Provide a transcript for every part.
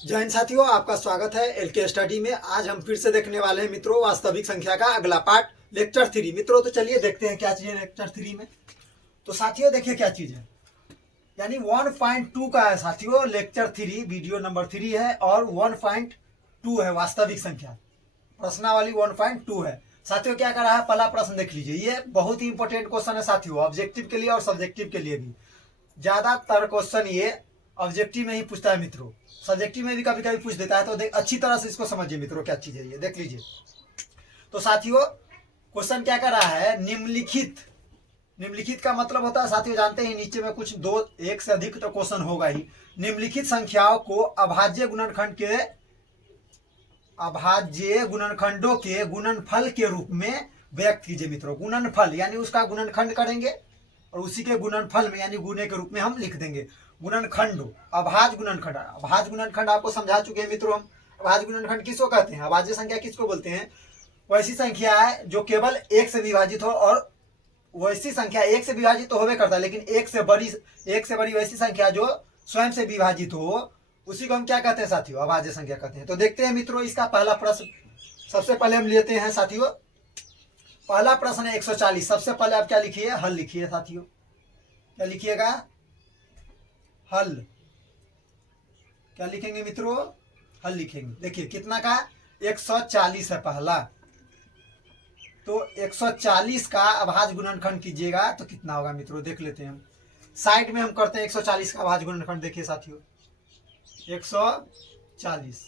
जय हिंद साथियों, आपका स्वागत है एलके स्टडी में। आज हम फिर से देखने वाले हैं मित्रों वास्तविक संख्या का अगला पार्ट लेक्चर 3। मित्रों तो चलिए देखते हैं क्या चीज है लेक्चर 3 में। तो साथियों देखिए क्या चीज है, यानी 1.2 का है साथियों लेक्चर 3, वीडियो नंबर 3 है और 1.2 है वास्तविक संख्या। प्रश्नावली 1.2 है साथियों। क्या कर रहा है, पहला प्रश्न देख लीजिए। ये बहुत ही इंपॉर्टेंट क्वेश्चन है साथियों, ऑब्जेक्टिव के लिए और सब्जेक्टिव के लिए भी। ज्यादातर क्वेश्चन ये ऑब्जेक्टिव में ही पूछता है मित्रों, सब्जेक्टिव में भी कभी कभी पूछ देता है। तो अच्छी तरह से इसको समझिए मित्रों, क्या चीज है ये देख लीजिए। तो साथियों क्वेश्चन क्या कर रहा है, निम्नलिखित का मतलब होता है साथियों जानते हैं, नीचे में कुछ दो एक से अधिक तो क्वेश्चन होगा ही। निम्नलिखित संख्याओं को अभाज्य गुणनखंडों के गुणनफल के रूप में व्यक्त कीजिए मित्रों। गुणनफल यानी उसका गुणनखंड करेंगे और उसी के गुणनफल में यानी गुणे के रूप में हम लिख देंगे। गुणनखंड, अभाज्य गुणनखंड आपको समझा चुके हैं मित्रों हम। अभाज्य गुणनखंड किसको कहते हैं, अभाज्य संख्या किसको बोलते हैं? वैसी संख्या है जो केवल एक से विभाजित हो, और वैसी संख्या एक से विभाजित तो होवे करता है, लेकिन एक से बड़ी वैसी संख्या जो स्वयं से विभाजित हो, उसी को हम क्या कहते हैं साथियों, अभाज्य संख्या कहते हैं। तो देखते हैं मित्रों इसका पहला प्रश्न। सबसे पहले हम लेते हैं साथियों, पहला प्रश्न है 140। सबसे पहले आप क्या लिखिए, हल लिखिए साथियों। क्या लिखिएगा, हल। क्या लिखेंगे मित्रों, हल लिखेंगे। देखिए कितना का 140 है पहला। तो 140 का अभाज्य गुणनखंड कीजिएगा तो कितना होगा मित्रों, देख लेते हैं हम। साइड में हम करते हैं 140 का अभाज्य गुणनखंड। देखिए साथियों 140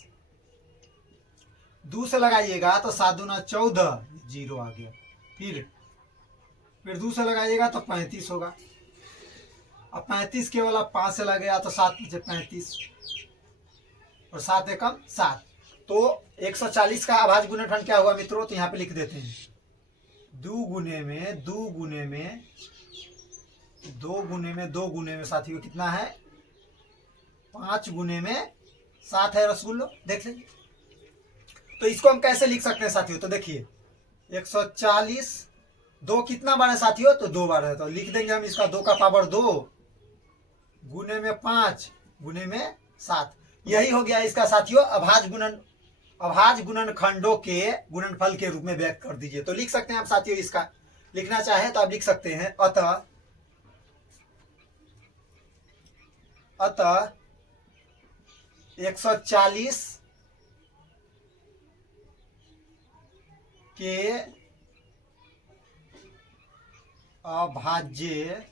2 से लगाइएगा तो 7 दूना 14, 0 आ गया। फिर 2 से लगाइएगा तो 35 होगा। अब 35 केवल अब 5 से लगेगा तो 7 बचे 35 और 7 एकम 7। तो 140 का अभाज्य गुणनखंड क्या हुआ मित्रों, तो यहाँ पे लिख देते हैं 2 गुने में साथियों कितना है, 5 गुने में 7 है रसगुल्लो। देख लीजिए तो इसको हम कैसे लिख सकते हैं साथियों। तो देखिए 140 2 कितना बार है साथियों, तो 2 बार है। तो लिख देंगे हम इसका 2 का पावर 2 गुने में 5 गुने में 7। यही हो गया इसका साथियों अभाज्य गुणनखंडों के गुणनफल के रूप में व्यक्त कर दीजिए। तो लिख सकते हैं आप साथियों, इसका लिखना चाहे तो आप लिख सकते हैं, अतः 140 के अभाज्य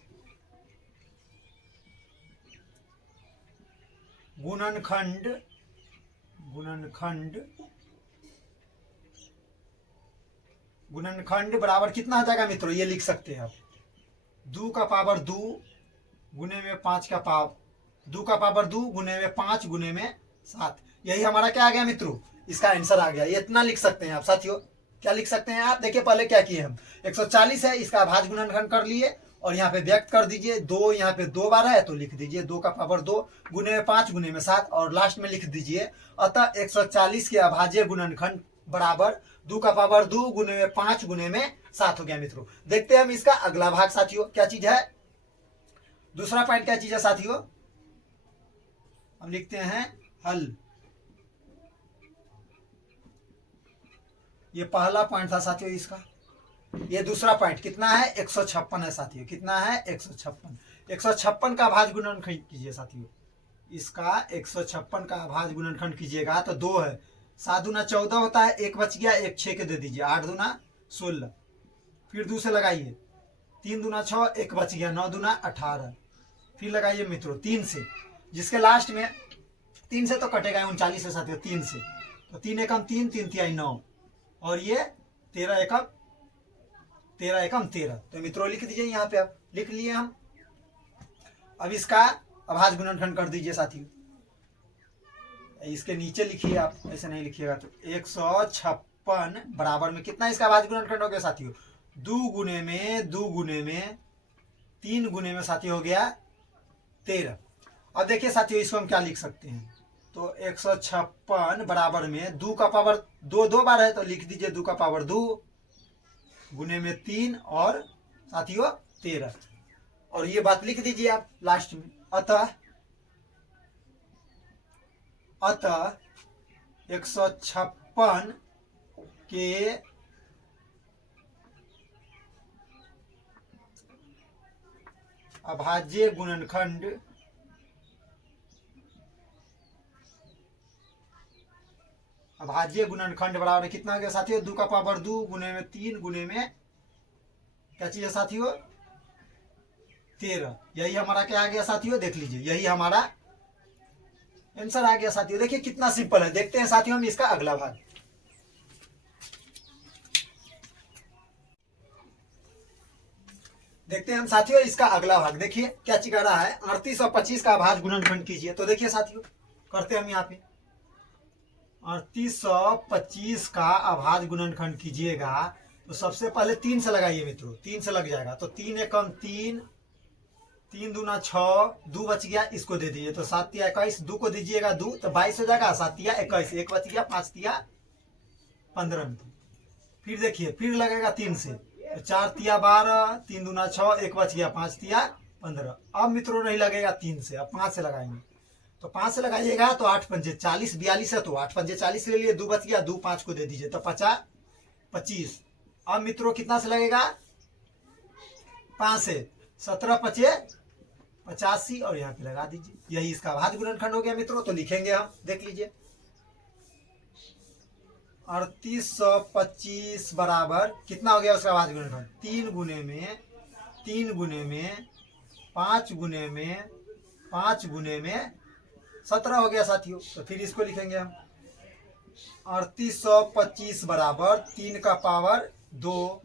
गुणनखंड बराबर कितना हो जाएगा मित्रों, ये लिख सकते हैं आप 2 का पावर 2 गुने में 5 का पावर 2 का पावर 2 गुने में 5 गुने में 7। यही हमारा क्या आ गया मित्रों, इसका आंसर आ गया। इतना लिख सकते हैं आप साथियों। क्या लिख सकते हैं आप, देखिए पहले क्या किए हम, 140 है इसका अभाज्य गुणनखंड कर लिए और यहाँ पे व्यक्त कर दीजिए। 2 यहाँ पे 2 बार है तो लिख दीजिए 2 का पावर 2 गुने में 5 गुने में 7 और लास्ट में लिख दीजिए अतः 140 के अभाज्य गुणनखंड बराबर 2 का पावर 2 गुने में 5 गुने में 7 हो गया मित्रों। देखते हैं हम इसका अगला भाग साथियों क्या चीज है। दूसरा पॉइंट क्या चीज है साथियों, हम लिखते हैं हल। ये पहला पॉइंट था साथियों इसका। ये दूसरा पॉइंट कितना है, 156 है साथियों। कितना है, 156 का अभाज्य गुणनखंड कीजिए साथियों। इसका 156 का अभाज्य गुणनखंड कीजिएगा तो 2 है, 7 दूना 14 होता है, 1 बच गया, 1 6 के दे दीजिए, 8 दूना 16। फिर 2 से लगाइए, 3 दूना 6, 1 बच गया, 9 दूना 18। फिर लगाइए मित्रों 3 से, जिसके लास्ट में 3 से तो कटेगा 39 है साथियों, 3 से तो 3 एकम 3 3 तिहाई 9 और ये 13 एकम 13। तो मित्रों लिख दीजिए, यहाँ पे आप लिख लिए हम। अब इसका अभाज्य गुणनखंड कर दीजिए साथियों। इसके नीचे लिखिए आप, ऐसे नहीं लिखिएगा तो 156 बराबर में कितना इसका अभाज्य गुणनखंड हो गया साथियों, 2 गुने में 3 गुने में साथियों हो गया 13। अब देखिए साथियों इसको हम क्या लिख सकते हैं, तो 156 बराबर में 2 का पावर 2 बार है तो लिख दीजिए 2 का पावर 2 गुने में 3 और साथियों 13 और ये बात लिख दीजिए आप लास्ट में। अतः अतः 156 के अभाज्य गुणनखंड बराबर कितना हो गया साथियों? 2 का पावर 2 गुने में 3 गुने में क्या चीज है साथियों? 13। यही हमारा क्या आ गया साथियों? देख लीजिए, यही हमारा आंसर आ गया साथियों। देखिए कितना सिंपल है। देखते हैं साथियों हम इसका अगला भाग। देखते हैं हम साथियों इसका अगला भाग। देखिए क्या चीज कर रहा है? 38 और 25 का अभाज्य गुणनखंड कीजिए। तो देखिए साथियों करते हम यहाँ पे 38 और 25 का अभाज्य गुणनखंड कीजिएगा तो सबसे पहले 3 से लगाइए मित्रों, 3 से लग जाएगा। तो 3 एकम 3, 3 दूना 6, 2 बच गया, इसको दे दीजिए। तो 7 तिया 21, 2 को दीजिएगा 2 तो 22 हो जाएगा। 7 तिया 21, 1 बच गया, 5 तिया 15। फिर देखिए फिर लगेगा 3 से, तो 4 तिया 12, 3 दूना 6, 1 बच गया, 5 तिया 15। अब मित्रों नहीं लगेगा 3 से, अब 5 से लगाएंगे। तो 5 से लगाइएगा तो 8 पंजे 40, 42 है तो 8 पंजे 40 ले लिए, 2 बच गया, 2 5 को दे दीजिए तो 50 25। अब मित्रों कितना से लगेगा? 5 से 17 पचे 85 और यहाँ पे लगा दीजिए। यही इसका अभाज्य गुणनखंड हो गया मित्रों। तो लिखेंगे हम, देख लीजिए 3825 बराबर कितना हो गया उसका अभाज्य गुणनखंड? 3 गुने में 3 गुने में 5 गुने में 5 गुने में 17 हो गया साथियों। तो फिर इसको लिखेंगे हम 3825 बराबर 3 का पावर 2,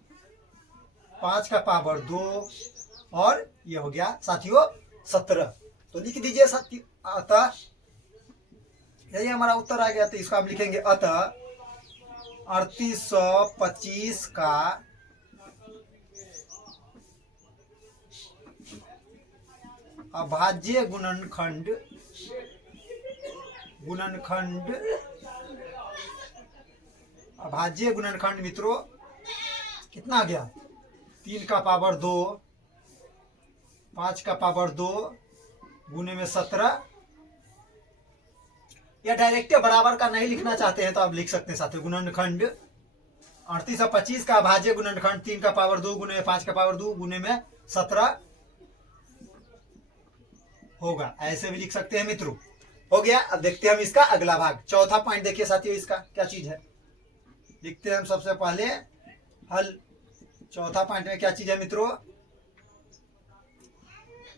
5 का पावर 2 और ये हो गया साथियों 17। तो लिख दीजिए साथियों। अतः यही हमारा उत्तर आ गया। तो इसको हम लिखेंगे अतः 3825 का अभाज्य गुणनखंड अभाज्य गुणनखंड मित्रों कितना आ गया? 3 का पावर 2, 5 का पावर 2 गुने में 17। या डायरेक्ट बराबर का नहीं लिखना चाहते हैं तो आप लिख सकते हैं साथियों गुणनखंड 38 और 25 का अभाज्य गुणनखंड 3 का पावर 2 गुने में 5 का पावर 2 गुने में 17 होगा। ऐसे भी लिख सकते हैं मित्रों। हो गया। अब देखते हैं हम इसका अगला भाग। चौथा पॉइंट देखिए साथियों इसका क्या चीज है। लिखते हैं हम सबसे पहले हल। चौथा पॉइंट में क्या चीज है मित्रों?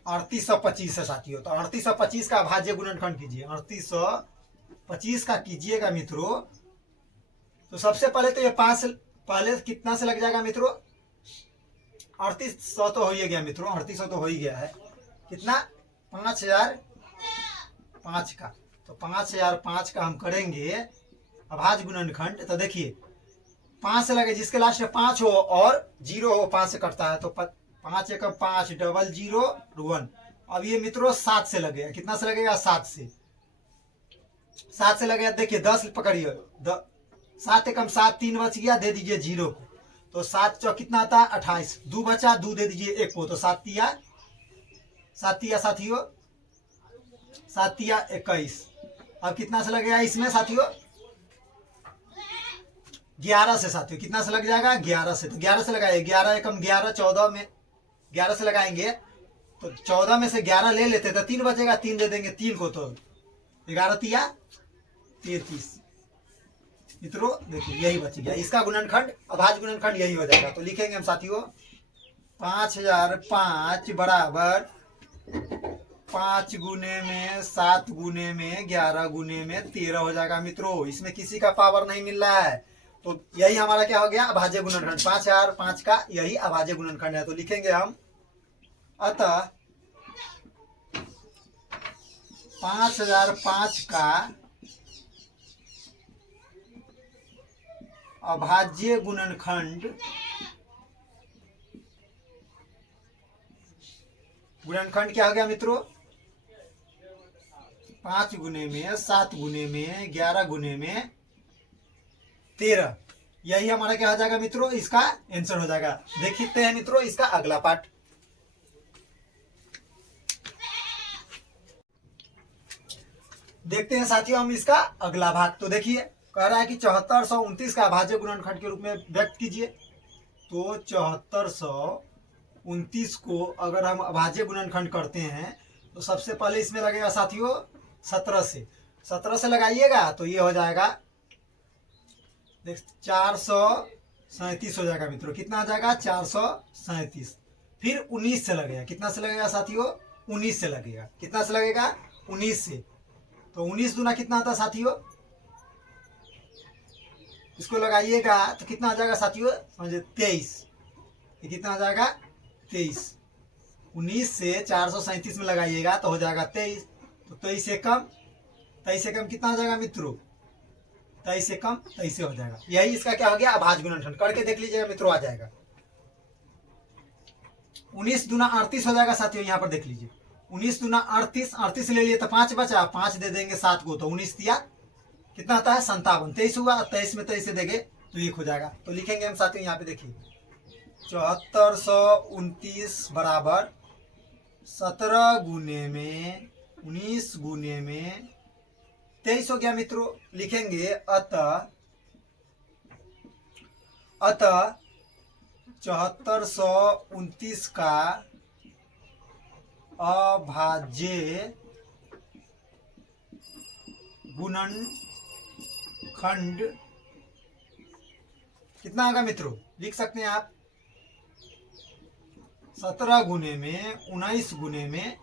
3825 है साथियों। तो 3825 का अभाज्य गुणनखंड कीजिए। 3825 का कीजिएगा मित्रों तो सबसे पहले तो ये 5 पहले कितना से लग जाएगा मित्रों? 3800 तो हो ही गया मित्रों, 3800 तो हो ही गया है। कितना? 5005 का। तो 5005 का हम करेंगे अभाज्य गुणनखंड। तो देखिए 5 से लगे, जिसके लास्ट में 5 हो और 0 हो 5 से कटता है। तो 5 एकम 5 डबल 0 1। अब ये मित्रों 7 से लगेगा। कितना से लगेगा? 7 से। 7 से लगेगा। देखिए 10 पकड़िए, 7 एकम 7, 3 बच गया, दे दीजिए 0 को। तो 7 चौ कितना आता है? 28। 2 बचा, 2 दे दीजिए 1 को। तो 7 तिया साथियों 7 तिया 21। अब कितना से लगेगा इसमें साथियों? 11 से साथियों। कितना से लग जाएगा? 11 से। तो 11 से लगाइए। 11 एकम 11, 14 में 11 से लगाएंगे तो 14 में से 11 ले लेते तो 3 बचेगा, 3 दे देंगे 3 को। तो 11 तिया 33 मित्रों। देखिए यही बच गया। इसका गुणनखंड अभाज्य गुणनखंड यही हो जाएगा। तो लिखेंगे हम साथियों 5005 बराबर 5 गुने में 7 गुने में 11 गुने में 13 हो जाएगा मित्रों। इसमें किसी का पावर नहीं मिल रहा है। तो यही हमारा क्या हो गया? अभाज्य गुणनखंड। 5005 का यही अभाज्य गुणनखंड है। तो लिखेंगे हम अतः 5005 का अभाज्य गुणनखंड क्या हो गया मित्रों? 5 गुने में 7 गुने में 11 गुने में 13। यही हमारा क्या हो जाएगा मित्रों? इसका आंसर हो जाएगा। देखते हैं मित्रों इसका अगला पार्ट। देखते हैं साथियों हम इसका अगला भाग। तो देखिए कह रहा है कि 7429 का अभाज्य गुणनखंड के रूप में व्यक्त कीजिए। तो 7429 को अगर हम अभाज्य गुणनखंड करते हैं तो सबसे पहले इसमें लगेगा साथियों 17 से। 17 से लगाइएगा तो ये हो जाएगा 437 हो जाएगा मित्रों। कितना आ जाएगा 437। फिर 19 से लगेगा। कितना से लगेगा साथियों 19 से लगेगा। कितना से लगेगा 19 से। तो 19 दूना कितना आता है साथियों, इसको लगाइएगा तो कितना आ जाएगा साथियों समझिए 23। ये कितना आ जाएगा 23। 19 से 437 में लगाइएगा तो हो जाएगा 23। तो 23 से कम कितना आ जाएगा मित्रों 23 से कम 23 से हो जाएगा। यही इसका क्या हो गया अभाज्य गुणनखंड। करके देख लीजिएगा मित्रों आ जाएगा। 19 दूना 38 हो जाएगा साथियों। यहाँ पर देख लीजिए 19 दूना 38, 38 ले लिए तो 5 बचा, 5 दे देंगे 7 को तो 19 दिया कितना आता है 57। 23 हुआ, 23 में 23 से देंगे तो 1 हो जाएगा। तो लिखेंगे हम साथियों यहाँ पे देखिए 7429 बराबर 17 गुने में 19 गुने में 23 हो गया मित्रों। लिखेंगे अतः 7429 का अभाज्य गुणनखंड कितना होगा मित्रों, लिख सकते हैं आप 17 गुने में 19 गुने में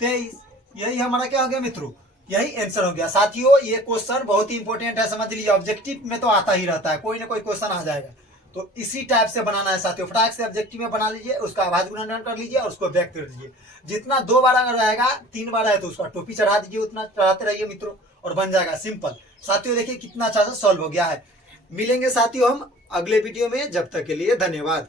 23। यही हमारा क्या हो गया मित्रों, यही आंसर हो गया। साथियों ये क्वेश्चन बहुत ही इंपॉर्टेंट है, समझ लीजिए। ऑब्जेक्टिव में तो आता ही रहता है, कोई ना कोई क्वेश्चन आ जाएगा। तो इसी टाइप से बनाना है साथियों। फटाक से ऑब्जेक्टिव में बना लीजिए, उसका अभाज्य गुणनखंड कर लीजिए और उसको व्यक्त कर लीजिए। जितना 2 बार अगर रहेगा 3 बार है तो उसका टोपी चढ़ा दीजिए, उतना चढ़ाते रहिए मित्रों और बन जाएगा सिंपल। साथियों देखिए कितना अच्छा से सॉल्व हो गया है। मिलेंगे साथियों हम अगले वीडियो में, जब तक के लिए धन्यवाद।